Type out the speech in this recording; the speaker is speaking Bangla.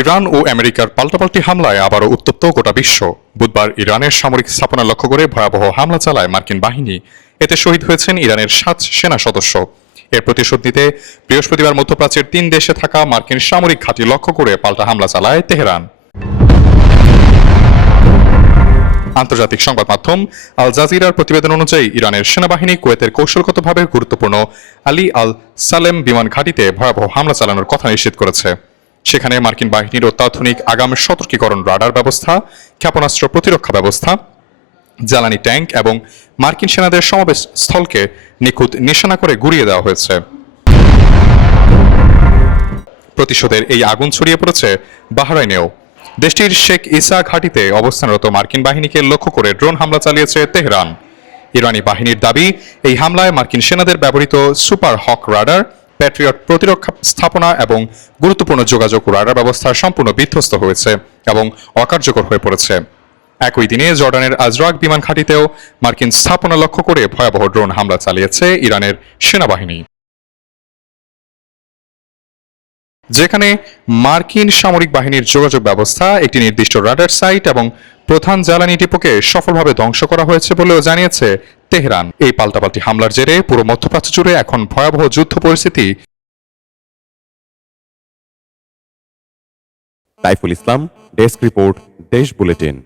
ইরান ও আমেরিকার পাল্টাপাল্টি হামলায় আবারও উত্তপ্ত গোটা বিশ্ব। বুধবার ইরানের সামরিক স্থাপনা লক্ষ্য করে ভয়াবহ হামলা চালায় মার্কিন বাহিনী। এতে শহীদ হয়েছেন ইরানের 7 সেনা সদস্য। এর প্রতিশোধ নিতে বৃহস্পতিবার মধ্যপ্রাচ্যের 3 দেশে থাকা মার্কিন সামরিক ঘাঁটি লক্ষ্য করে পাল্টা হামলা চালায় তেহরান। আন্তর্জাতিক সংবাদ মাধ্যম আল জাজিরার প্রতিবেদন অনুযায়ী ইরানের সেনাবাহিনী কুয়েতের কৌশলগতভাবে গুরুত্বপূর্ণ আলী আল সালেম বিমান ঘাঁটিতে ভয়াবহ হামলা চালানোর কথা নিশ্চিত করেছে। সেখানে মার্কিন বাহিনীর অত্যাধুনিক আগাম সতর্কীকরণ রাডার ব্যবস্থা, ক্ষেপণাস্ত্র প্রতিরক্ষা ব্যবস্থা, জ্বালানি ট্যাঙ্ক এবং মার্কিন সেনাদের সমাবেশ স্থলকে নিখুঁত নিশানা করে গুঁড়িয়ে দেওয়া হয়েছে। প্রতিশোধের এই আগুন ছড়িয়ে পড়েছে বাহরাইনেও। দেশটির শেখ ইসা ঘাঁটিতে অবস্থানরত মার্কিন বাহিনীকে লক্ষ্য করে ড্রোন হামলা চালিয়েছে তেহরান। ইরানি বাহিনীর দাবি, এই হামলায় মার্কিন সেনাদের ব্যবহৃত সুপার হক রাডার, প্যাট্রিয়ট প্রতিরক্ষা স্থাপনা এবং গুরুত্বপূর্ণ যোগাযোগ রাডার ব্যবস্থা সম্পূর্ণ বিধ্বস্ত হয়েছে এবং অকার্যকর হয়ে পড়েছে। একই দিনে জর্ডানের আজরাক বিমান ঘাঁটিতেও মার্কিন স্থাপনা লক্ষ্য করে ভয়াবহ ড্রোন হামলা চালিয়েছে ইরানের সেনাবাহিনী, যেখানে মার্কিন সামরিক বাহিনীর যোগাযোগ ব্যবস্থা, একটি নির্দিষ্ট রাডার সাইট এবং প্রধান জ্বালানি ডিপোকে সফলভাবে ধ্বংস করা হয়েছে বলেও জানিয়েছে তেহরান। এই পাল্টাপাল্টি হামলার জেরে পুরো মধ্যপ্রাচ্য জুড়ে এখন ভয়াবহ যুদ্ধ পরিস্থিতি। সাইফুল ইসলাম, ডেস্ক রিপোর্ট, দেশ বুলেটিন।